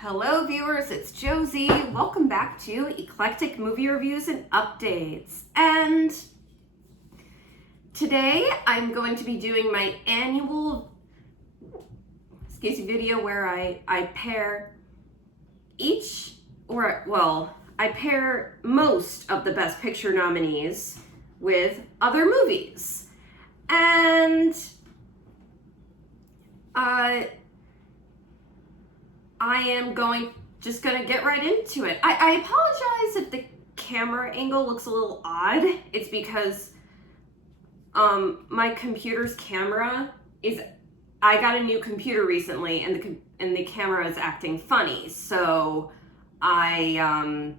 Hello viewers, it's Josie. Welcome back to Eclectic Movie Reviews and Updates. And today I'm going to be doing my annual video where I pair I pair most of the Best Picture nominees with other movies. And I am just gonna get right into it. I apologize if the camera angle looks a little odd. It's because my computer's camera I got a new computer recently, and the camera is acting funny. So I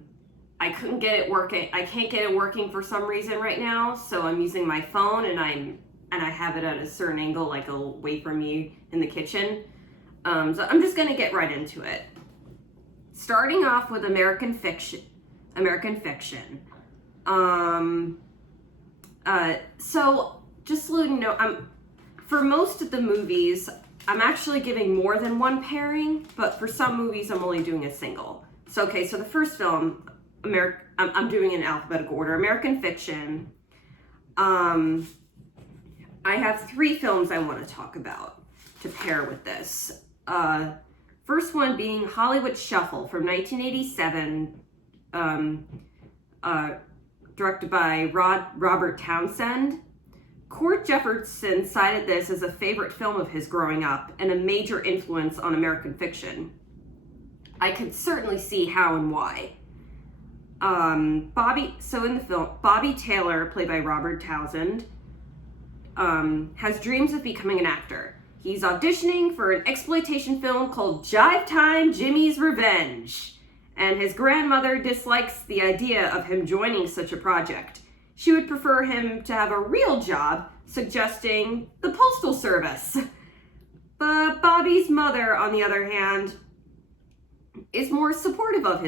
couldn't get it working. I can't get it working for some reason right now. So I'm using my phone, and I have it at a certain angle, like away from me in the kitchen. So I'm just gonna get right into it. Starting off with American Fiction. So just so you know, for most of the movies, I'm actually giving more than one pairing, but for some movies, I'm only doing a single. So the first film, I'm doing in alphabetical order. American Fiction. I have 3 films I want to talk about to pair with this. First one being Hollywood Shuffle from 1987, directed by Robert Townsend. Cord Jefferson cited this as a favorite film of his growing up and a major influence on American Fiction. I could certainly see how and why. In the film, Bobby Taylor, played by Robert Townsend, has dreams of becoming an actor. He's auditioning for an exploitation film called Jive Time, Jimmy's Revenge, and his grandmother dislikes the idea of him joining such a project. She would prefer him to have a real job, suggesting the Postal Service. But Bobby's mother, on the other hand, is more supportive of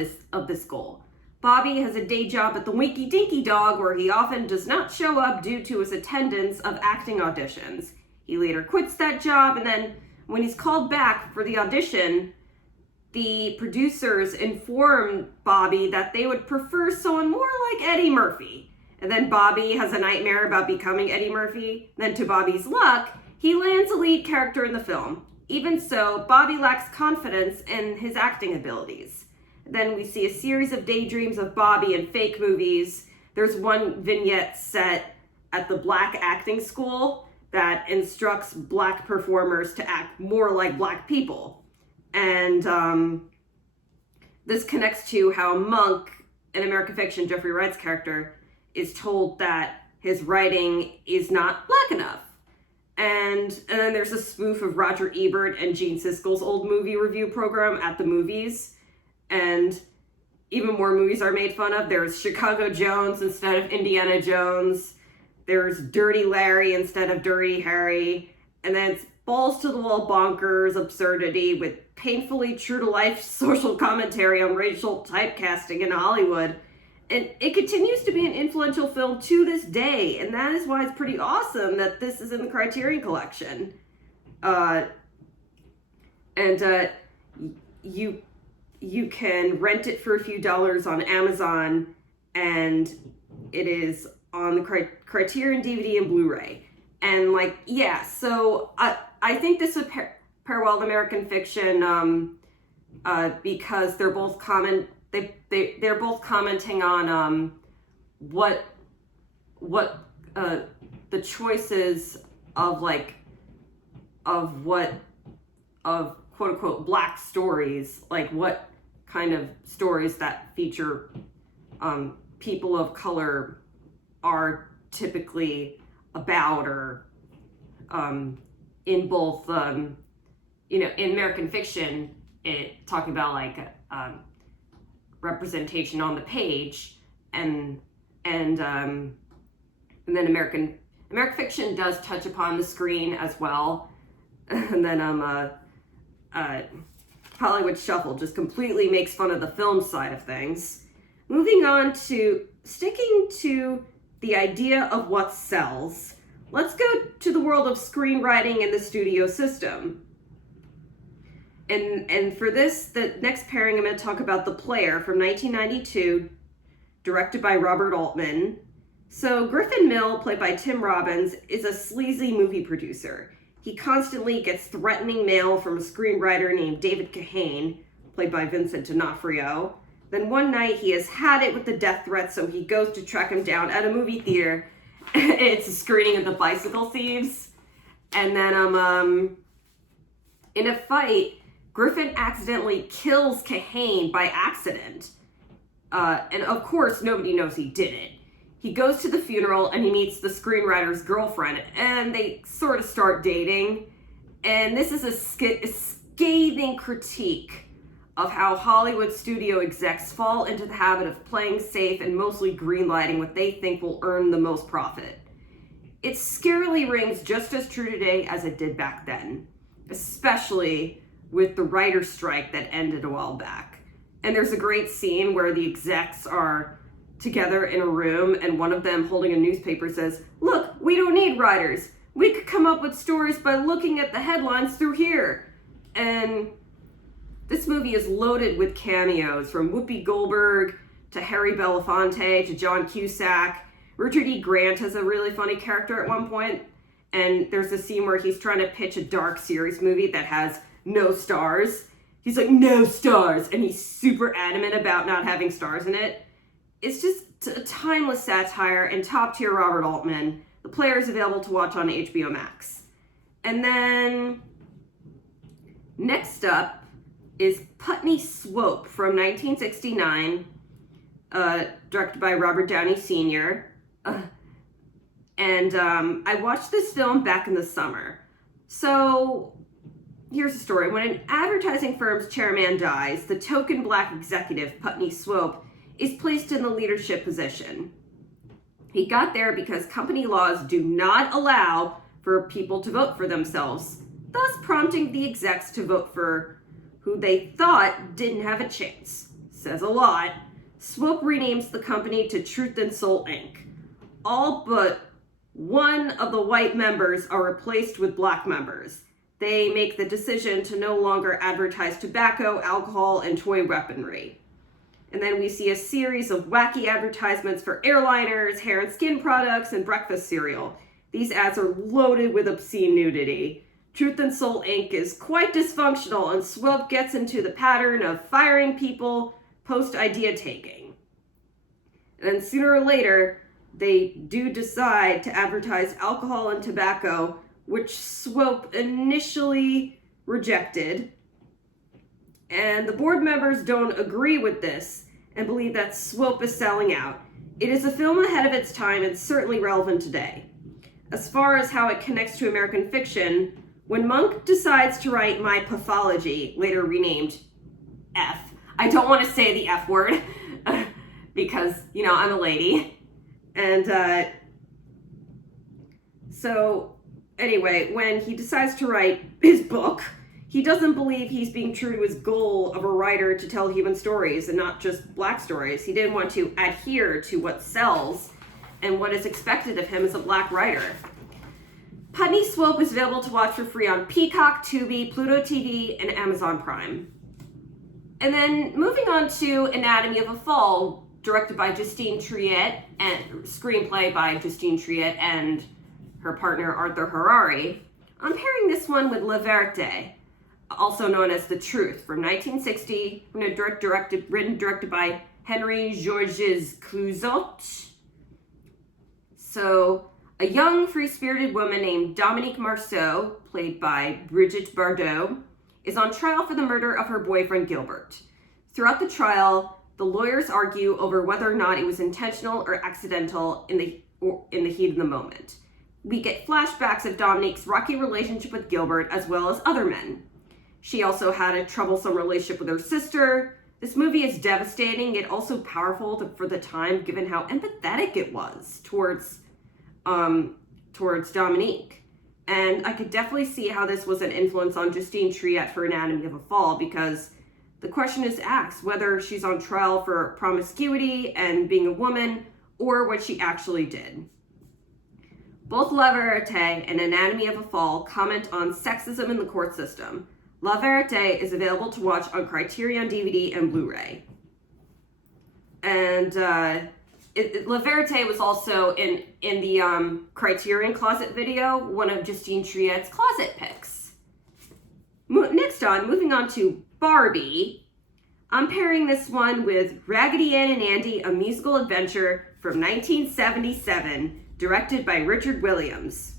this goal. Bobby has a day job at the Winky Dinky Dog, where he often does not show up due to his attendance of acting auditions. He later quits that job, and then when he's called back for the audition, the producers inform Bobby that they would prefer someone more like Eddie Murphy. And then Bobby has a nightmare about becoming Eddie Murphy. Then, to Bobby's luck, he lands a lead character in the film. Even so, Bobby lacks confidence in his acting abilities. Then we see a series of daydreams of Bobby in fake movies. There's one vignette set at the Black Acting School that instructs Black performers to act more like Black people. And this connects to how Monk, in American Fiction, Jeffrey Wright's character, is told that his writing is not Black enough. And then there's a spoof of Roger Ebert and Gene Siskel's old movie review program, At the Movies. And even more movies are made fun of. There's Chicago Jones instead of Indiana Jones. There's Dirty Larry instead of Dirty Harry. And then it's balls to the wall bonkers absurdity with painfully true to life social commentary on racial typecasting in Hollywood. And it continues to be an influential film to this day. And that is why it's pretty awesome that this is in the Criterion Collection. You can rent it for a few dollars on Amazon, and it is on the Criterion DVD and Blu-ray. And so I think this would pair well with American Fiction because they're both they're both commenting on what the choices of quote unquote Black stories, like what kind of stories that feature people of color are typically about, or in both in American Fiction, it talking about representation on the page, and then American Fiction does touch upon the screen as well. And then Hollywood Shuffle just completely makes fun of the film side of things. Moving on to sticking to the idea of what sells, let's go to the world of screenwriting and the studio system. And for this, the next pairing, I'm going to talk about The Player from 1992, directed by Robert Altman. So Griffin Mill, played by Tim Robbins, is a sleazy movie producer. He constantly gets threatening mail from a screenwriter named David Kahane, played by Vincent D'Onofrio. Then one night he has had it with the death threat, so he goes to track him down at a movie theater. It's a screening of The Bicycle Thieves. And then in a fight, Griffin accidentally kills Kahane by accident. And of course, nobody knows he did it. He goes to the funeral and he meets the screenwriter's girlfriend, and they sort of start dating. And this is a scathing critique of how Hollywood studio execs fall into the habit of playing safe and mostly greenlighting what they think will earn the most profit. It scarily rings just as true today as it did back then, especially with the writer's strike that ended a while back. And there's a great scene where the execs are together in a room and one of them holding a newspaper says, "Look, we don't need writers. We could come up with stories by looking at the headlines through here." And this movie is loaded with cameos, from Whoopi Goldberg to Harry Belafonte to John Cusack. Richard E. Grant has a really funny character at one point, and there's a scene where he's trying to pitch a dark, serious movie that has no stars. He's like, "No stars," and he's super adamant about not having stars in it. It's just a timeless satire and top-tier Robert Altman. The Player is available to watch on HBO Max. And then next up is Putney Swope from 1969, directed by Robert Downey Sr. I watched this film back in the summer. So here's the story. When an advertising firm's chairman dies, the token black executive, Putney Swope, is placed in the leadership position. He got there because company laws do not allow for people to vote for themselves, thus prompting the execs to vote for who they thought didn't have a chance. Says a lot. Swope renames the company to Truth and Soul Inc. All but one of the white members are replaced with black members. They make the decision to no longer advertise tobacco, alcohol, and toy weaponry. And then we see a series of wacky advertisements for airliners, hair and skin products, and breakfast cereal. These ads are loaded with obscene nudity. Truth and Soul Inc. is quite dysfunctional, and Swope gets into the pattern of firing people post-idea taking. And then sooner or later, they do decide to advertise alcohol and tobacco, which Swope initially rejected. And the board members don't agree with this and believe that Swope is selling out. It is a film ahead of its time and certainly relevant today. As far as how it connects to American fiction, when Monk decides to write My Pathology, later renamed F, I don't want to say the F word because, I'm a lady. And so anyway, when he decides to write his book, he doesn't believe he's being true to his goal of a writer to tell human stories and not just black stories. He didn't want to adhere to what sells and what is expected of him as a black writer. Putney Swope is available to watch for free on Peacock, Tubi, Pluto TV, and Amazon Prime. And then moving on to Anatomy of a Fall, directed by Justine Triet, and screenplay by Justine Triet and her partner Arthur Harari. I'm pairing this one with La Vérité, also known as The Truth, from 1960, written directed by Henry Georges Clouzot. So, a young, free-spirited woman named Dominique Marceau, played by Brigitte Bardot, is on trial for the murder of her boyfriend Gilbert. Throughout the trial, the lawyers argue over whether or not it was intentional or accidental in the heat of the moment. We get flashbacks of Dominique's rocky relationship with Gilbert as well as other men. She also had a troublesome relationship with her sister. This movie is devastating, yet also powerful for the time, given how empathetic it was towards Dominique. And I could definitely see how this was an influence on Justine Triet for Anatomy of a Fall, because the question is asked whether she's on trial for promiscuity and being a woman, or what she actually did. Both La Vérité and Anatomy of a Fall comment on sexism in the court system. La Verite is available to watch on Criterion DVD and Blu-ray. And La Verite was also in the Criterion Closet video, one of Justine Triet's closet picks. Moving on to Barbie. I'm pairing this one with Raggedy Ann and Andy, a musical adventure from 1977, directed by Richard Williams.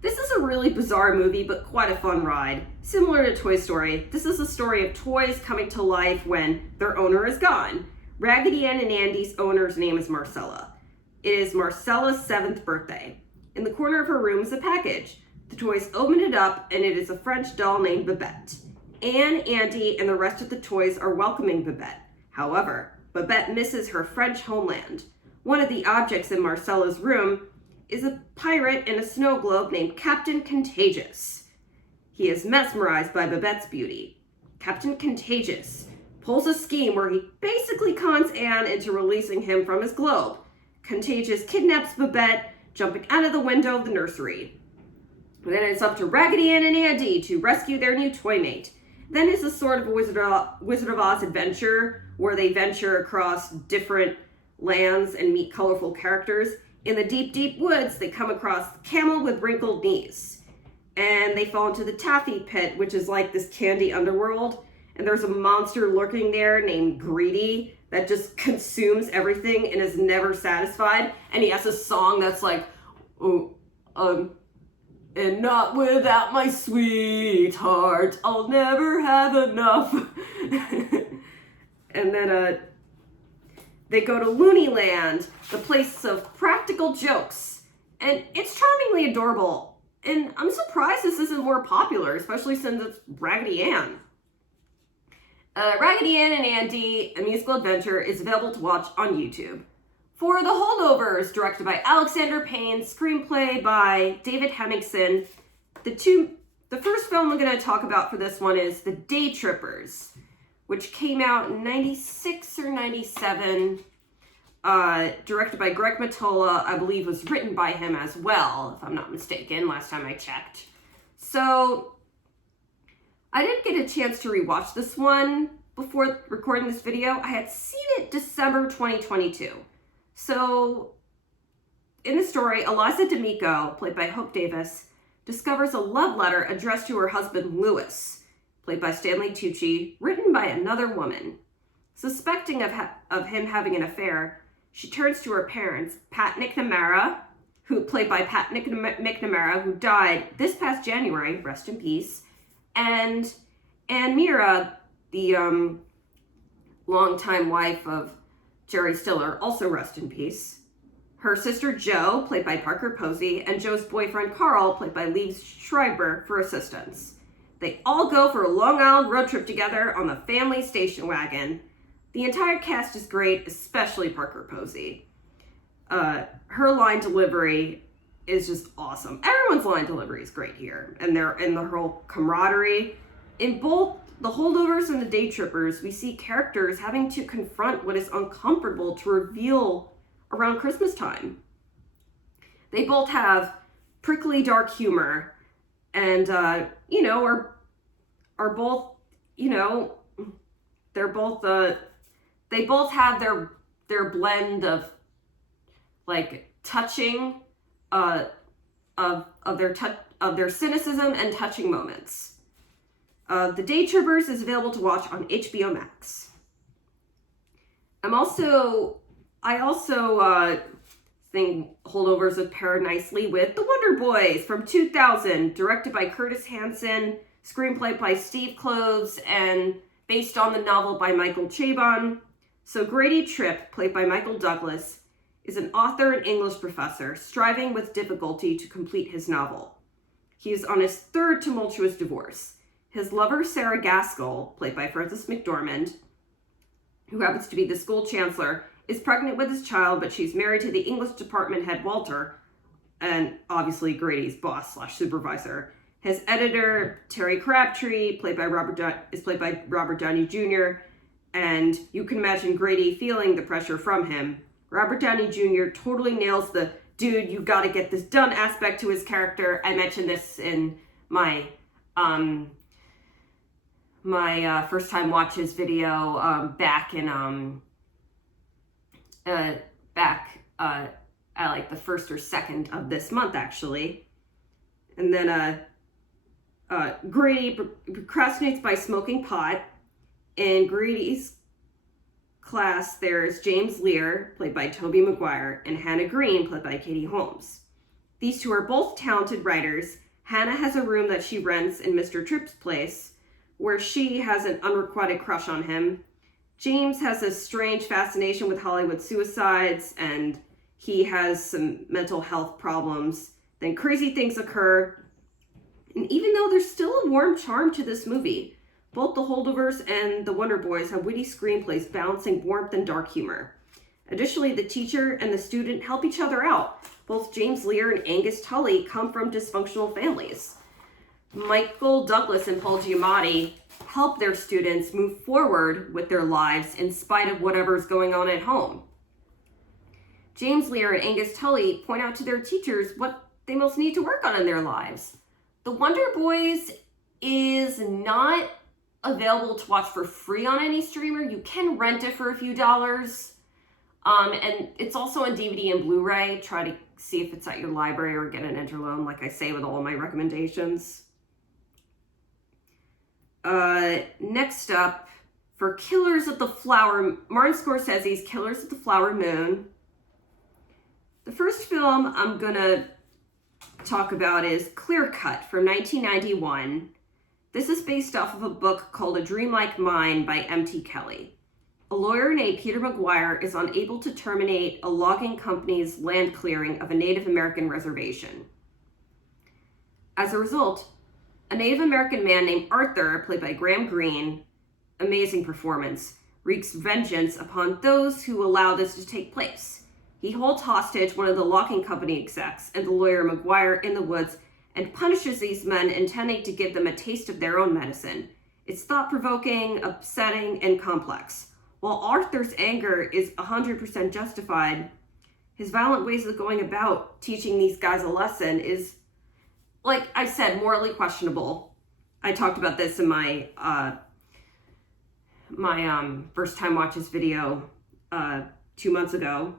This is a really bizarre movie, but quite a fun ride. Similar to Toy Story, this is a story of toys coming to life when their owner is gone. Raggedy Ann and Andy's owner's name is Marcella. It is Marcella's 7th birthday. In the corner of her room is a package. The toys open it up, and it is a French doll named Babette. Anne, Andy, and the rest of the toys are welcoming Babette. However, Babette misses her French homeland. One of the objects in Marcella's room is a pirate in a snow globe named Captain Contagious. He is mesmerized by Babette's beauty. Captain Contagious pulls a scheme where he basically cons Anne into releasing him from his globe. Contagious kidnaps Babette, jumping out of the window of the nursery. Then it's up to Raggedy Ann and Andy to rescue their new toy mate. Then it's a sort of a Wizard of Oz adventure where they venture across different lands and meet colorful characters. In the deep, deep woods, they come across the camel with wrinkled knees. And they fall into the taffy pit, which is like this candy underworld. And there's a monster lurking there named Greedy that just consumes everything and is never satisfied. And he has a song that's like, and not without my sweetheart, I'll never have enough. And then they go to Looney Land, the place of practical jokes. And it's charmingly adorable. And I'm surprised this isn't more popular, especially since it's Raggedy Ann. Raggedy Ann and Andy, a musical adventure, is available to watch on YouTube. For The Holdovers, directed by Alexander Payne, screenplay by David Hemmingson. The first film I'm going to talk about for this one is The Day Trippers, which came out in 96 or 97, directed by Greg Mottola, I believe was written by him as well, if I'm not mistaken, last time I checked. So, I didn't get a chance to rewatch this one before recording this video. I had seen it December 2022. So, in the story, Eliza D'Amico, played by Hope Davis, discovers a love letter addressed to her husband, Louis, played by Stanley Tucci, written by another woman. Suspecting of him having an affair, she turns to her parents, Pat McNamara, played by Pat McNamara, who died this past January, rest in peace, and Mira, the longtime wife of Jerry Stiller, also rest in peace. Her sister Jo, played by Parker Posey, and Jo's boyfriend Carl, played by Lee Schreiber, for assistance. They all go for a Long Island road trip together on the family station wagon. The entire cast is great, especially Parker Posey. Her line delivery is just awesome. Everyone's line delivery is great here, and the whole camaraderie. In both The Holdovers and The Day Trippers, we see characters having to confront what is uncomfortable to reveal around Christmas time. They both have prickly dark humor, and are both, they're both they both have their blend of like touching of their cynicism and touching moments. The Day Trippers is available to watch on HBO Max. I also think Holdovers would pair nicely with The Wonder Boys from 2000, directed by Curtis Hanson, screenplay by Steve Kloves, and based on the novel by Michael Chabon. So Grady Tripp, played by Michael Douglas, is an author and English professor striving with difficulty to complete his novel. He is on his third tumultuous divorce. His lover, Sarah Gaskell, played by Frances McDormand, who happens to be the school chancellor, is pregnant with his child, but she's married to the English department head, Walter, and obviously Grady's boss/supervisor. His editor, Terry Crabtree, is played by Robert Downey Jr., and you can imagine Grady feeling the pressure from him. Robert Downey Jr. totally nails the dude, you gotta get this done aspect to his character. I mentioned this in my my first time watches video back in at like the 1st or 2nd of this month, actually. And then Grady procrastinates by smoking pot. In Grady's class, there's James Lear, played by Tobey Maguire, and Hannah Green, played by Katie Holmes. These two are both talented writers. Hannah has a room that she rents in Mr. Tripp's place, where she has an unrequited crush on him. James has a strange fascination with Hollywood suicides, and he has some mental health problems. Then crazy things occur. And even though there's still a warm charm to this movie, both the Holdovers and the Wonder Boys have witty screenplays balancing warmth and dark humor. Additionally, the teacher and the student help each other out. Both James Lear and Angus Tully come from dysfunctional families. Michael Douglas and Paul Giamatti help their students move forward with their lives in spite of whatever's going on at home. James Lear and Angus Tully point out to their teachers what they most need to work on in their lives. The Wonder Boys is not available to watch for free on any streamer. You can rent it for a few dollars. And it's also on DVD and Blu-ray. Try to see if it's at your library or get an interloan, like I say with all of my recommendations. Next up, for Killers of the Flower, Martin Scorsese's Killers of the Flower Moon. The first film I'm gonna talk about is Clear Cut from 1991. This is based off of a book called A Dream Like Mine by M.T. Kelly. A lawyer named Peter McGuire is unable to terminate a logging company's land clearing of a Native American reservation. As a result, a Native American man named Arthur, played by Graham Greene, amazing performance, wreaks vengeance upon those who allow this to take place. He holds hostage one of the logging company execs and the lawyer McGuire in the woods and punishes these men, intending to give them a taste of their own medicine. It's thought-provoking, upsetting, and complex. While Arthur's anger is 100% justified, his violent ways of going about teaching these guys a lesson is, like I said, morally questionable. I talked about this in my first time watches video 2 months ago.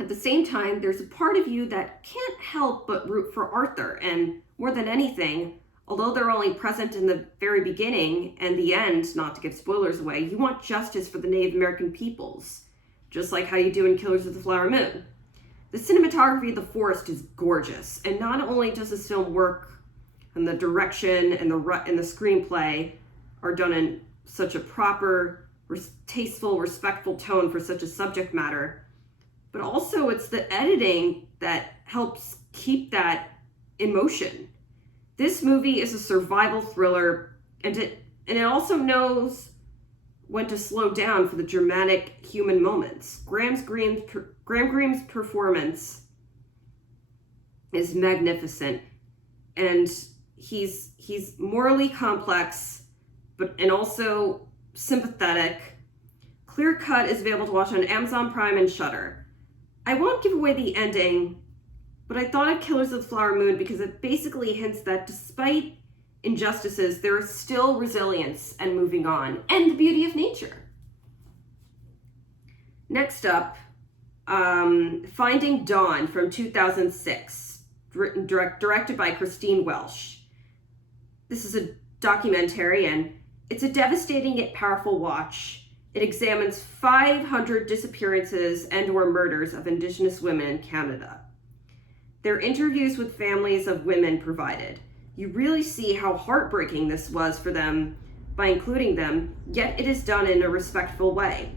At the same time, there's a part of you that can't help but root for Arthur, and more than anything, although they're only present in the very beginning and the end, not to give spoilers away, you want justice for the Native American peoples, just like how you do in Killers of the Flower Moon. The cinematography of the forest is gorgeous, and not only does this film work, and the direction and the screenplay are done in such a proper, tasteful, respectful tone for such a subject matter, but also it's the editing that helps keep that in motion. This movie is a survival thriller, and it also knows when to slow down for the dramatic human moments. Graham Greene's performance is magnificent, and he's morally complex, and also sympathetic. Clear Cut is available to watch on Amazon Prime and Shudder. I won't give away the ending, but I thought of Killers of the Flower Moon because it basically hints that despite injustices, there is still resilience and moving on, and the beauty of nature. Next up, Finding Dawn from 2006, directed by Christine Welsh. This is a documentary, and it's a devastating yet powerful watch. It examines 500 disappearances and or murders of Indigenous women in Canada. There are interviews with families of women provided. You really see how heartbreaking this was for them by including them, yet it is done in a respectful way.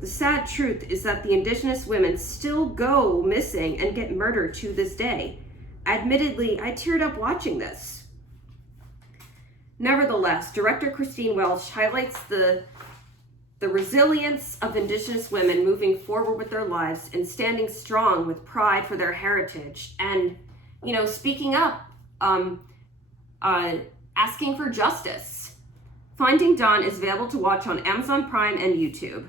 The sad truth is that the Indigenous women still go missing and get murdered to this day. Admittedly, I teared up watching this. Nevertheless, director Christine Welsh highlights the resilience of Indigenous women moving forward with their lives and standing strong with pride for their heritage and, speaking up, asking for justice. Finding Dawn is available to watch on Amazon Prime and YouTube.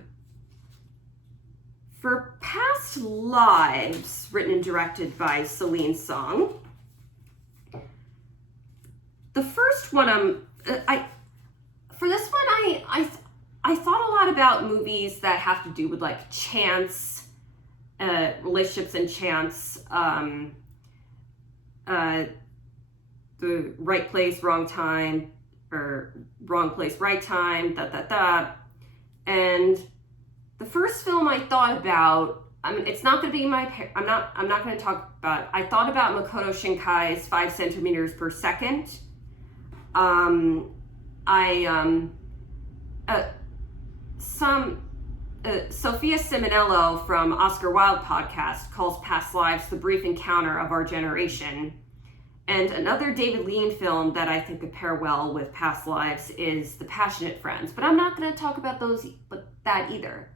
For Past Lives, written and directed by Celine Song, the first one, for this one, I thought a lot about movies that have to do with like chance, relationships and chance, the right place, wrong time, or wrong place, right time, And the first film I thought about, I mean, it's not going to be I'm not going to talk about, I thought about Makoto Shinkai's 5 centimeters per second. Sophia Simonello from Oscar Wilde podcast calls Past Lives the brief encounter of our generation. And another David Lean film that I think could pair well with Past Lives is The Passionate Friends. But I'm not going to talk about that either.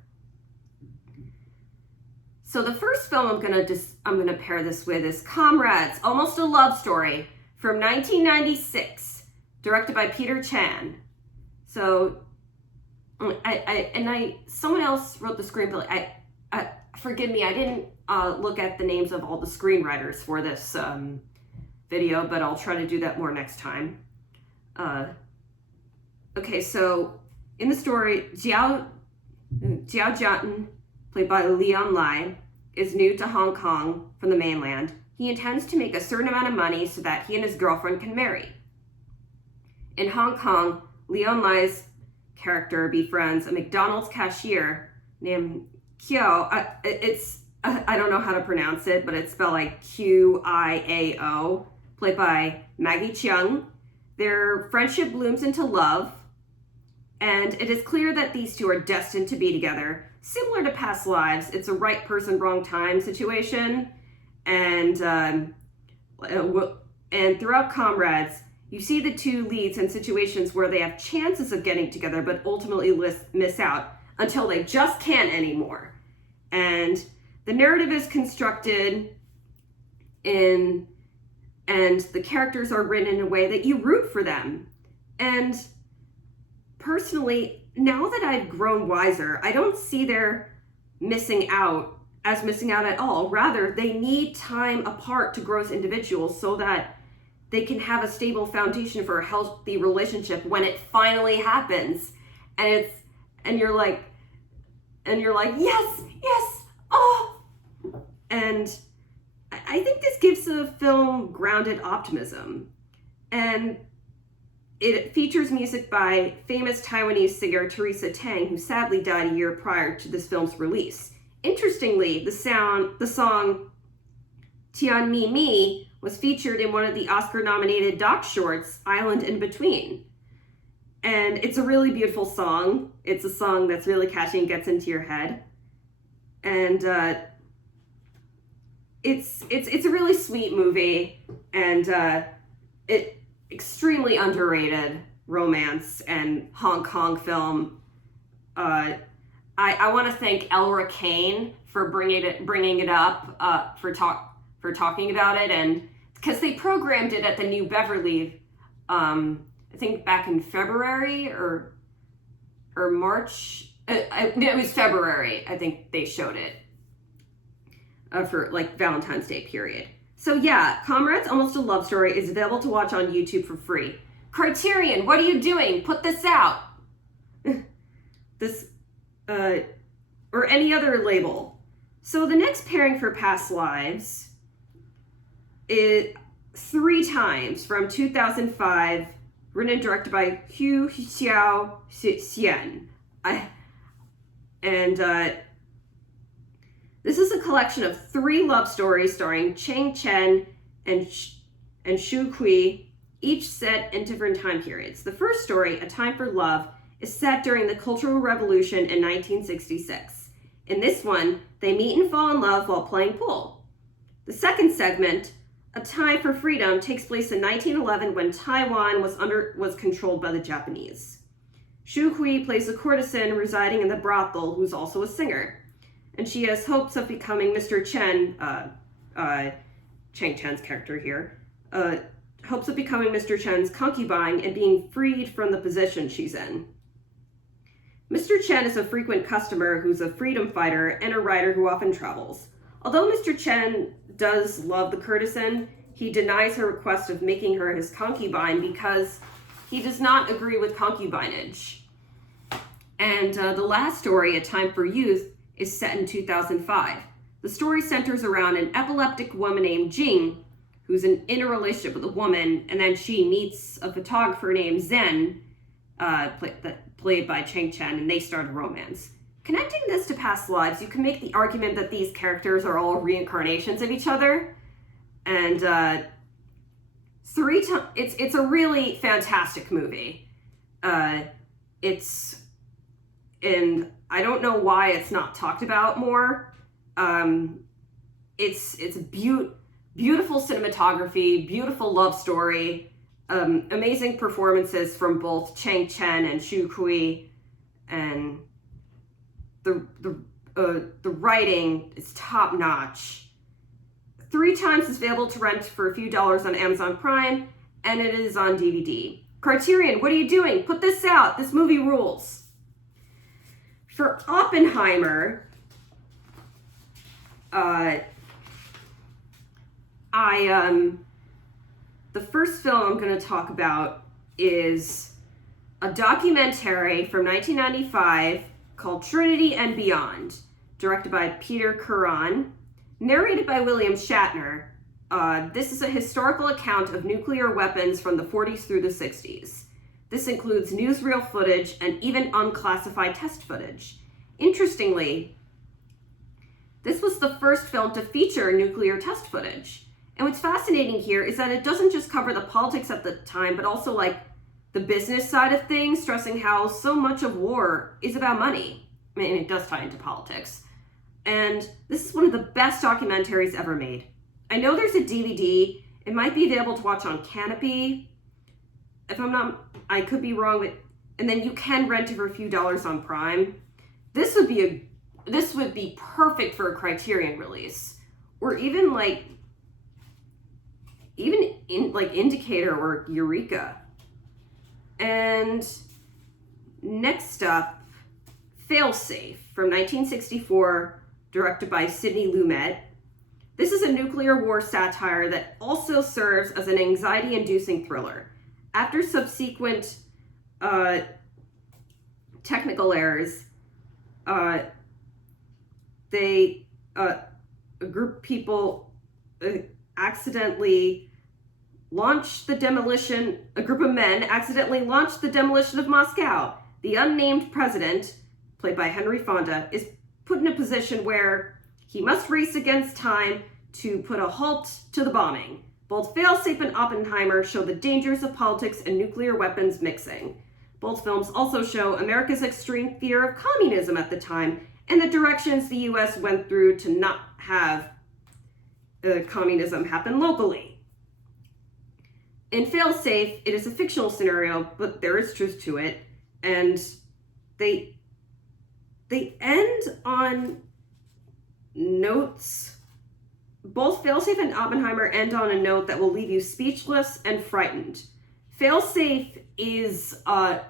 So the first film I'm gonna pair this with is Comrades, Almost a Love Story from 1996, directed by Peter Chan. So someone else wrote the screenplay. Forgive me, I didn't look at the names of all the screenwriters for this video, but I'll try to do that more next time. Okay, so in the story, Jiao Jiatan, played by Leon Lai, is new to Hong Kong from the mainland. He intends to make a certain amount of money so that he and his girlfriend can marry. In Hong Kong, Leon Lai's character befriends a McDonald's cashier named Kyo. I don't know how to pronounce it, but it's spelled like Qiao, played by Maggie Cheung. Their friendship blooms into love, and it is clear that these two are destined to be together. Similar to Past Lives, it's a right person, wrong time situation. And throughout Comrades, you see the two leads in situations where they have chances of getting together, but ultimately miss out until they just can't anymore. And the narrative is constructed and the characters are written in a way that you root for them. And personally, now that I've grown wiser, I don't see their missing out at all. Rather, they need time apart to grow as individuals so that they can have a stable foundation for a healthy relationship when it finally happens. And you're like, yes, oh. And I think this gives the film grounded optimism. And it features music by famous Taiwanese singer Teresa Tang, who sadly died a year prior to this film's release. Interestingly, the song Tian Mi Mi was featured in one of the Oscar-nominated doc shorts, Island in Between. And it's a really beautiful song. It's a song that's really catchy and gets into your head. And it's a really sweet movie, and it extremely underrated romance and Hong Kong film. I want to thank Elra Kane for bringing it up, for talking about it, and because they programmed it at the New Beverly, I think back in February or March. It was February. I think they showed it for like Valentine's Day period. So yeah, Comrades, Almost a Love Story is available to watch on YouTube for free. Criterion, what are you doing? Put this out. Or any other label. So the next pairing for Past Lives is 3 times from 2005, written and directed by Hu Xiao Xian. This is a collection of 3 love stories starring Cheng Chen and Shu Kui, each set in different time periods. The first story, A Time for Love, is set during the Cultural Revolution in 1966. In this one, they meet and fall in love while playing pool. The second segment, A Time for Freedom, takes place in 1911 when Taiwan was controlled by the Japanese. Shu Kui plays a courtesan residing in the brothel who's also a singer. And she has hopes of becoming Mr. Chen, Cheng Chen's character here, hopes of becoming Mr. Chen's concubine and being freed from the position she's in. Mr. Chen is a frequent customer who's a freedom fighter and a writer who often travels. Although Mr. Chen does love the courtesan, he denies her request of making her his concubine because he does not agree with concubinage. And the last story, A Time for Youth, is set in 2005. The story centers around an epileptic woman named Jing, who's in a relationship with a woman, and then she meets a photographer named Zen, played by Chang Chen, and they start a romance. Connecting this to past lives, you can make the argument that these characters are all reincarnations of each other, and it's a really fantastic movie. And I don't know why it's not talked about more. It's beautiful cinematography, beautiful love story, amazing performances from both Chang Chen and Shu Kui, and the writing is top notch. 3 times it's available to rent for a few dollars on Amazon Prime, and it is on DVD. Criterion, what are you doing? Put this out. This movie rules. For Oppenheimer, the first film I'm going to talk about is a documentary from 1995 called Trinity and Beyond, directed by Peter Curran, narrated by William Shatner. This is a historical account of nuclear weapons from the 40s through the 60s. This includes newsreel footage and even unclassified test footage. Interestingly, this was the first film to feature nuclear test footage. And what's fascinating here is that it doesn't just cover the politics at the time, but also like the business side of things, stressing how so much of war is about money. I mean, it does tie into politics. And this is one of the best documentaries ever made. I know there's a DVD. It might be available to watch on Canopy. If I'm not, I could be wrong, but, and then you can rent it for a few dollars on Prime. This would be perfect for a Criterion release, or even in Indicator or Eureka. And next up, Failsafe from 1964, directed by Sidney Lumet. This is a nuclear war satire that also serves as an anxiety-inducing thriller. After subsequent technical errors, a group of people accidentally launched the demolition, a group of men accidentally launched the demolition of Moscow. The unnamed president, played by Henry Fonda, is put in a position where he must race against time to put a halt to the bombing. Both Failsafe and Oppenheimer show the dangers of politics and nuclear weapons mixing. Both films also show America's extreme fear of communism at the time and the directions the US went through to not have communism happen locally. In Failsafe, it is a fictional scenario, but there is truth to it, and they end on notes. Both Failsafe and Oppenheimer end on a note that will leave you speechless and frightened. Failsafe is there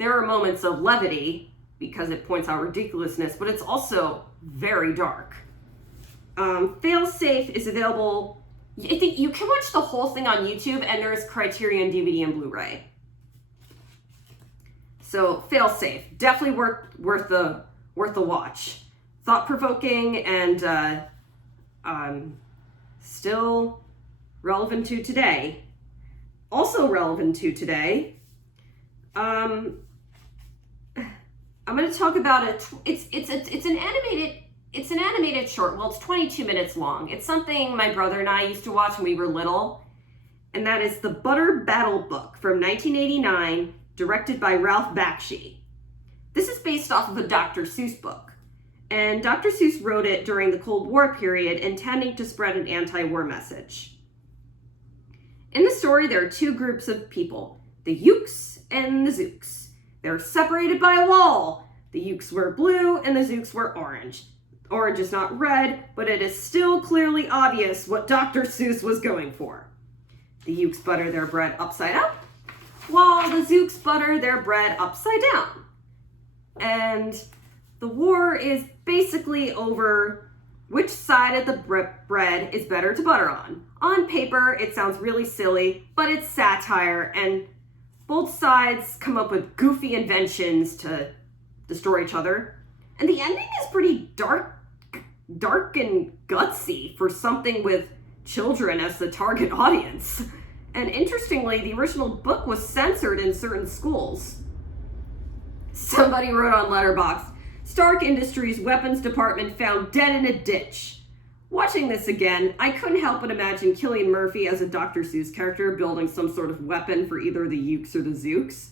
are moments of levity because it points out ridiculousness, but it's also very dark. Failsafe is available. I think you can watch the whole thing on YouTube, and there's Criterion DVD and Blu-ray. So Failsafe, definitely worth the watch. Thought-provoking and still relevant to today. Also relevant to today. I'm going to talk about it's an animated short. Well, it's 22 minutes long. It's something my brother and I used to watch when we were little, and that is The Butter Battle Book from 1989, directed by Ralph Bakshi. This is based off of a Dr. Seuss book, and Dr. Seuss wrote it during the Cold War period, intending to spread an anti-war message. In the story, there are 2 groups of people, the Ukes and the Zooks. They're separated by a wall. The Ukes wear blue and the Zooks wear orange. Orange is not red, but it is still clearly obvious what Dr. Seuss was going for. The Ukes butter their bread upside up, while the Zooks butter their bread upside down. And the war is basically over Which side of the bread is better to butter on? On paper, it sounds really silly, but it's satire, and both sides come up with goofy inventions to destroy each other. And the ending is pretty dark and gutsy for something with children as the target audience. And interestingly, the original book was censored in certain schools. Somebody wrote on Letterboxd, Stark Industries weapons department found dead in a ditch. Watching this again, I couldn't help but imagine Cillian Murphy as a Dr. Seuss character building some sort of weapon for either the Ukes or the Zooks.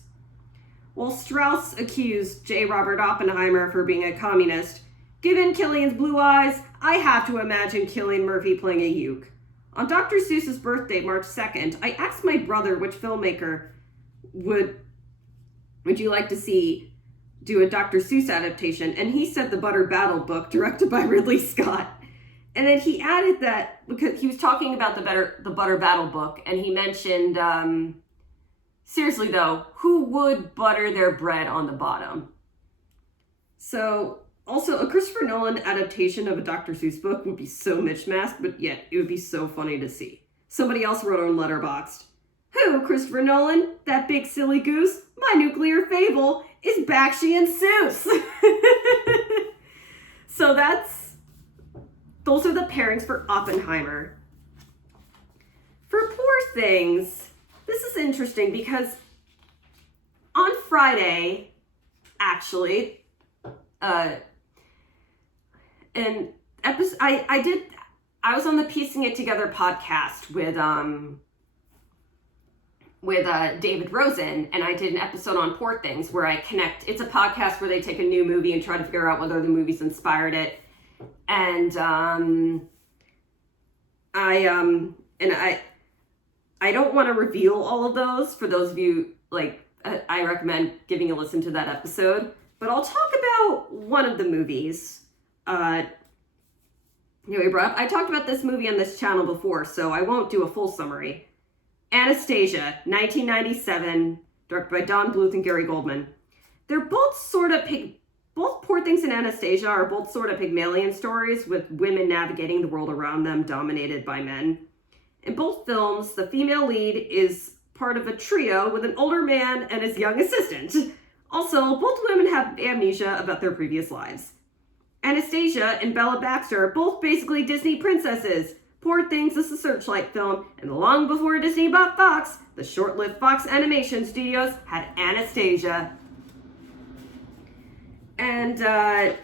While Strauss accused J. Robert Oppenheimer for being a communist, given Cillian's blue eyes, I have to imagine Cillian Murphy playing a Uke. On Dr. Seuss's birthday, March 2nd, I asked my brother which filmmaker would you like to see do a Dr. Seuss adaptation, and he said the Butter Battle book, directed by Ridley Scott. And then he added that, because he was talking about the Butter Battle book, and he mentioned, seriously though, who would butter their bread on the bottom? So, also, a Christopher Nolan adaptation of a Dr. Seuss book would be so mismatched, but yet it would be so funny to see. Somebody else wrote on Letterboxd, who, Christopher Nolan? That big silly goose? My nuclear fable is Bakshi and Seuss. So those are the pairings for Oppenheimer. For Poor Things, this is interesting because on Friday, actually, I was on the Piecing It Together podcast with David Rosen, and I did an episode on Poor Things where I connect. It's a podcast where they take a new movie and try to figure out whether the movie's inspired it. And I don't want to reveal all of those for those of you, I recommend giving a listen to that episode, but I'll talk about one of the movies. I talked about this movie on this channel before, so I won't do a full summary. Anastasia, 1997, directed by Don Bluth and Gary Goldman. They're both both Poor Things and Anastasia are both sort of Pygmalion stories with women navigating the world around them dominated by men. In both films, the female lead is part of a trio with an older man and his young assistant. Also, both women have amnesia about their previous lives. Anastasia and Bella Baxter are both basically Disney princesses. Poor Things is a Searchlight film, and long before Disney bought Fox, the short-lived Fox Animation Studios had Anastasia. And a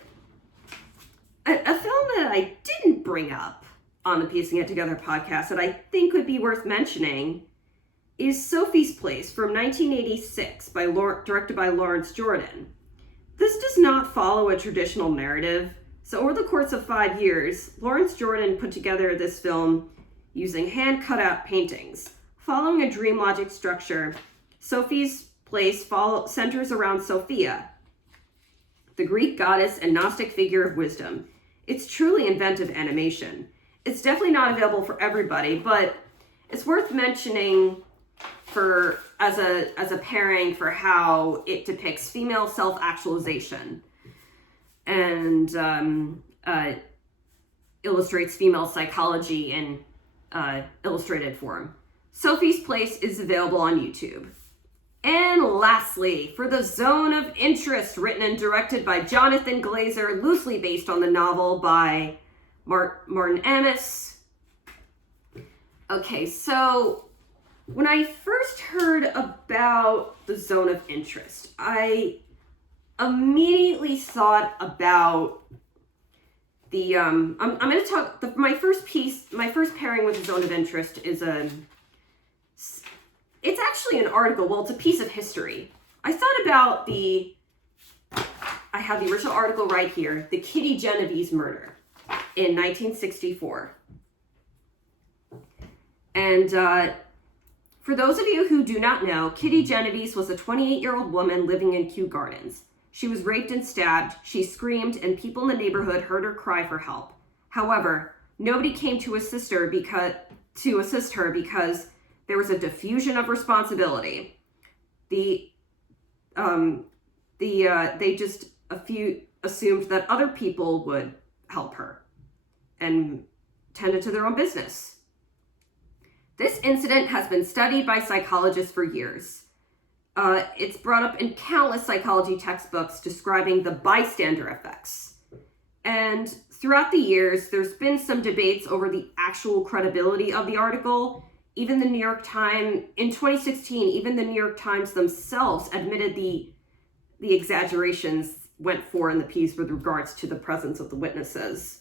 film that I didn't bring up on the Piecing It Together podcast that I think would be worth mentioning is Sophie's Place from 1986, directed by Lawrence Jordan. This does not follow a traditional narrative. So over the course of 5 years, Lawrence Jordan put together this film using hand-cut-out paintings. Following a dream logic structure, Sophie's Place centers around Sophia, the Greek goddess and Gnostic figure of wisdom. It's truly inventive animation. It's definitely not available for everybody, but it's worth mentioning as a pairing for how it depicts female self-actualization and illustrates female psychology in illustrated form. Sophie's Place is available on YouTube. And lastly, for The Zone of Interest, written and directed by Jonathan Glazer, loosely based on the novel by Martin Amis. Okay, so when I first heard about The Zone of Interest, I immediately thought about the I'm going to talk my first pairing with The Zone of Interest is it's actually an article. Well, it's a piece of history. I thought about I have the original article right here, the Kitty Genovese murder in 1964. And for those of you who do not know, Kitty Genovese was a 28-year-old woman living in Kew Gardens. She was raped and stabbed, she screamed, and people in the neighborhood heard her cry for help. However, nobody came to assist her because there was a diffusion of responsibility. They just assumed that other people would help her. and tended to their own business. This incident has been studied by psychologists for years. It's brought up in countless psychology textbooks describing the bystander effects. And throughout the years, there's been some debates over the actual credibility of the article. Even the New York Times, in 2016, even the New York Times themselves admitted the exaggerations went for in the piece with regards to the presence of the witnesses.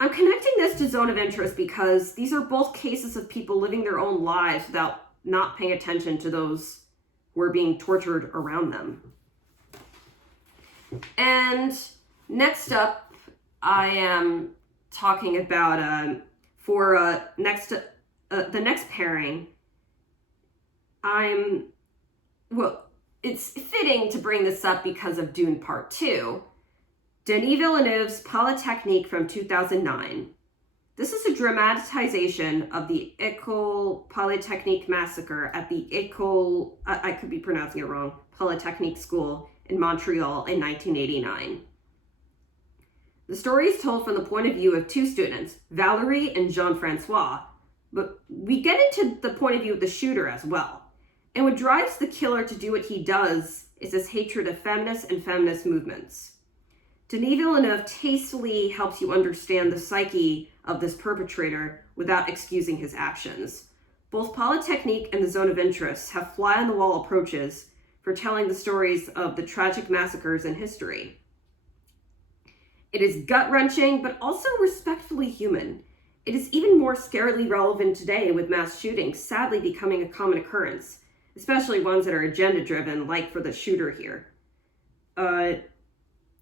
I'm connecting this to zone of interest because these are both cases of people living their own lives without not paying attention to those who are being tortured around them. And next up, I am talking about the next pairing. It's fitting to bring this up because of Dune Part 2. Denis Villeneuve's Polytechnique from 2009. This is a dramatization of the École Polytechnique massacre at the École, I could be pronouncing it wrong, Polytechnique School in Montreal in 1989. The story is told from the point of view of two students, Valérie and Jean-Francois, but we get into the point of view of the shooter as well. And what drives the killer to do what he does is his hatred of feminists and feminist movements. Denis Villeneuve tastefully helps you understand the psyche of this perpetrator without excusing his actions. Both Polytechnique and the Zone of Interest have fly-on-the-wall approaches for telling the stories of the tragic massacres in history. It is gut-wrenching, but also respectfully human. It is even more scarily relevant today with mass shootings sadly becoming a common occurrence, especially ones that are agenda-driven, like for the shooter here.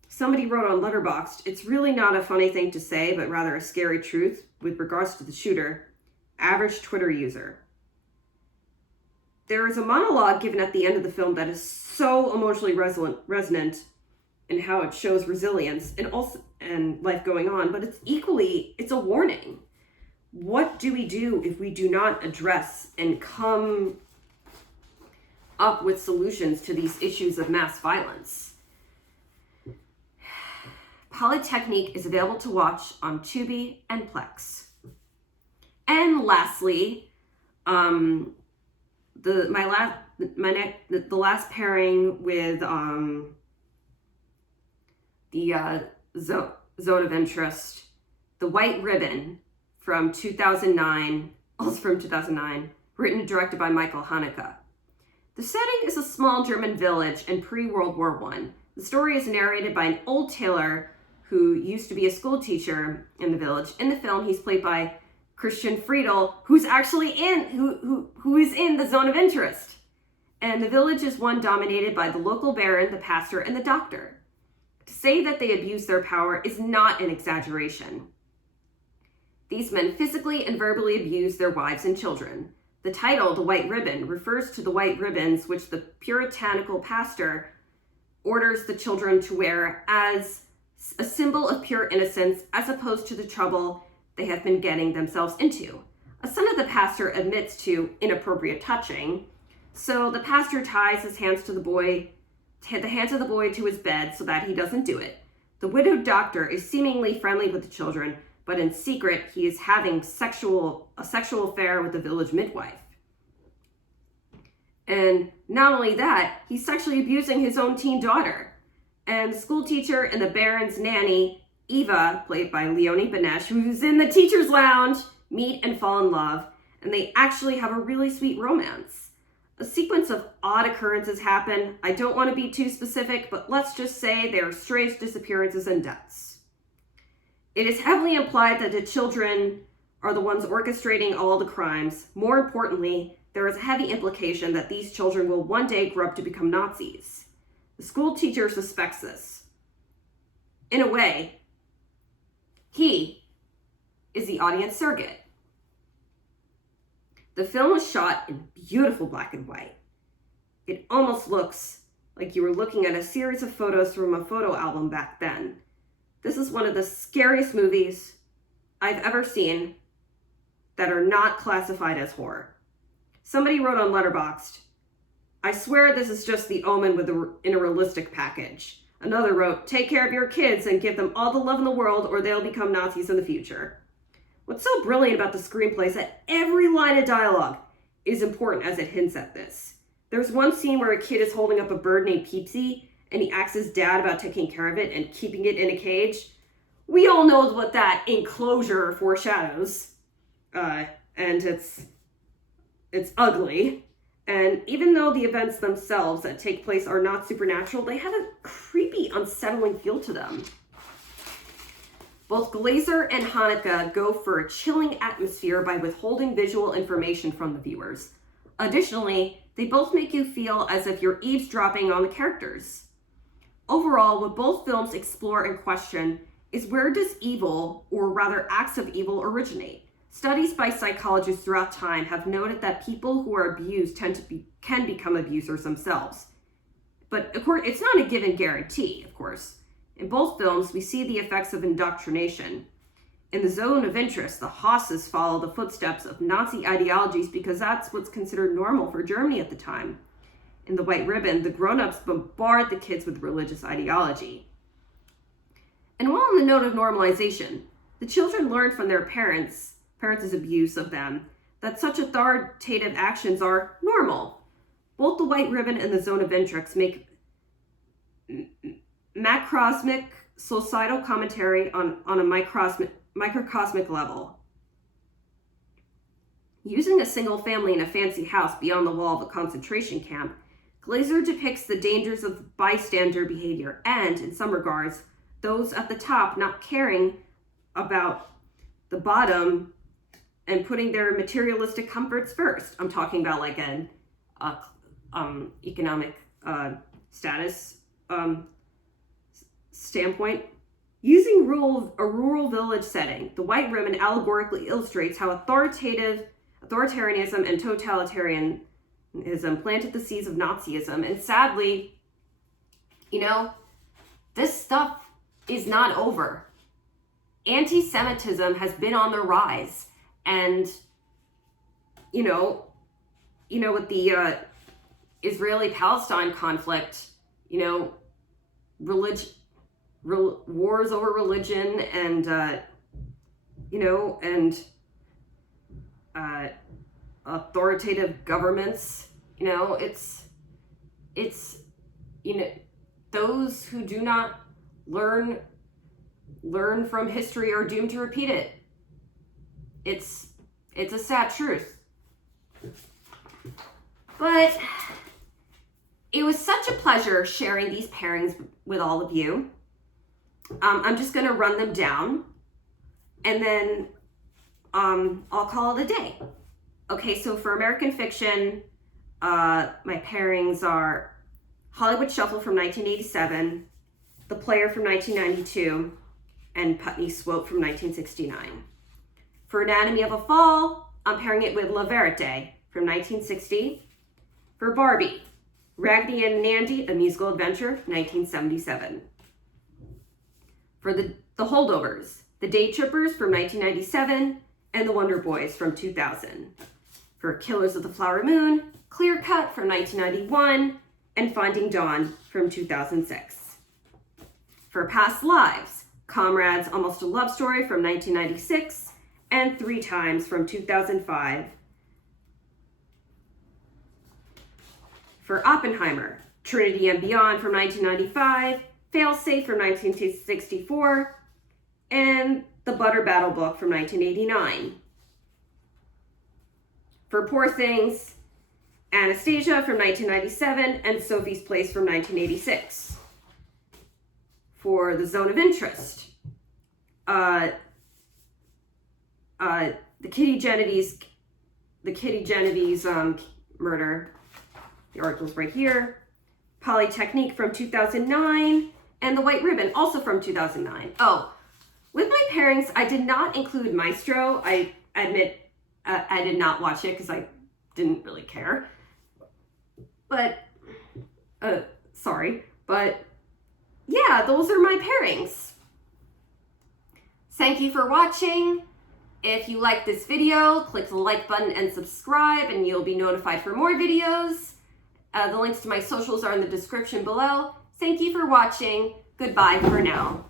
Somebody wrote on Letterboxd, it's really not a funny thing to say, but rather a scary truth with regards to the shooter. Average Twitter user. There is a monologue given at the end of the film that is so emotionally resonant in how it shows resilience and life going on, but it's a warning. What do we do if we do not address and come up with solutions to these issues of mass violence? Polytechnique is available to watch on Tubi and Plex. And lastly, the last pairing with the Zone of Interest, The White Ribbon from 2009, also from 2009, written and directed by Michael Haneke. The setting is a small German village in pre-World War I. The story is narrated by an old tailor who used to be a school teacher in the village. In the film, he's played by Christian Friedel, who's actually who is in the Zone of Interest. And the village is one dominated by the local baron, the pastor, and the doctor. To say that they abuse their power is not an exaggeration. These men physically and verbally abuse their wives and children. The title, The White Ribbon, refers to the white ribbons which the puritanical pastor orders the children to wear as a symbol of pure innocence as opposed to the trouble they have been getting themselves into. A son of the pastor admits to inappropriate touching, so the pastor ties the hands of the boy to his bed so that he doesn't do it. The widowed doctor is seemingly friendly with the children, but in secret he is having a sexual affair with the village midwife. And not only that, he's sexually abusing his own teen daughter. And the school teacher and the Baron's nanny, Eva, played by Leonie Benesch, who's in the teacher's lounge, meet and fall in love, and they actually have a really sweet romance. A sequence of odd occurrences happen. I don't want to be too specific, but let's just say there are strange disappearances and deaths. It is heavily implied that the children are the ones orchestrating all the crimes. More importantly, there is a heavy implication that these children will one day grow up to become Nazis. The school teacher suspects this. In a way, he is the audience surrogate. The film was shot in beautiful black and white. It almost looks like you were looking at a series of photos from a photo album back then. This is one of the scariest movies I've ever seen that are not classified as horror. Somebody wrote on Letterboxd, I swear this is just The Omen in a realistic package. Another wrote, "Take care of your kids and give them all the love in the world or they'll become Nazis in the future." What's so brilliant about the screenplay is that every line of dialogue is important as it hints at this. There's one scene where a kid is holding up a bird named Peepsy and he asks his dad about taking care of it and keeping it in a cage. We all know what that enclosure foreshadows. And it's ugly. And even though the events themselves that take place are not supernatural, they have a creepy, unsettling feel to them. Both Glazer and Haneke go for a chilling atmosphere by withholding visual information from the viewers. Additionally, they both make you feel as if you're eavesdropping on the characters. Overall, what both films explore and question is, where does evil, or rather acts of evil, originate? Studies by psychologists throughout time have noted that people who are abused can become abusers themselves. But of course, it's not a given guarantee, of course. In both films, we see the effects of indoctrination. In The Zone of Interest, the Hosses follow the footsteps of Nazi ideologies because that's what's considered normal for Germany at the time. In The White Ribbon, the grown-ups bombard the kids with religious ideology. And while on the note of normalization, the children learn from their parents' abuse of them, that such authoritative actions are normal. Both The White Ribbon and The Zone of Interest make macrosmic societal commentary on a microcosmic level. Using a single family in a fancy house beyond the wall of a concentration camp, Glazer depicts the dangers of bystander behavior and, in some regards, those at the top not caring about the bottom and putting their materialistic comforts first. I'm talking about like an economic status standpoint. Using a rural village setting, The White Ribbon allegorically illustrates how authoritarianism and totalitarianism planted the seeds of Nazism. And sadly, this stuff is not over. Anti-Semitism has been on the rise. And, with the Israeli-Palestine conflict, wars over religion and, authoritative governments, those who do not learn from history are doomed to repeat it. It's a sad truth. But it was such a pleasure sharing these pairings with all of you. I'm just going to run them down and then I'll call it a day. Okay, so for American fiction, my pairings are Hollywood Shuffle from 1987, The Player from 1992, and Putney Swope from 1969. For Anatomy of a Fall, I'm pairing it with La Verite from 1960. For Barbie, Raggedy and Nandy, A Musical Adventure, 1977. For the Holdovers, The Day Trippers from 1997, and The Wonder Boys from 2000. For Killers of the Flower Moon, Clear Cut from 1991, and Finding Dawn from 2006. For Past Lives, Comrades, Almost a Love Story from 1996, and Three Times from 2005. For Oppenheimer, Trinity and Beyond from 1995, Failsafe from 1964, and The Butter Battle Book from 1989. For Poor Things, Anastasia from 1997, and Sophie's Place from 1986. For The Zone of Interest, the Kitty Genovese murder. The article's right here. Polytechnique from 2009, and The White Ribbon, also from 2009. Oh, with my pairings, I did not include Maestro. I admit I did not watch it because I didn't really care. But, sorry. But, yeah, those are my pairings. Thank you for watching. If you like this video, click the like button and subscribe, and you'll be notified for more videos. The links to my socials are in the description below. Thank you for watching. Goodbye for now.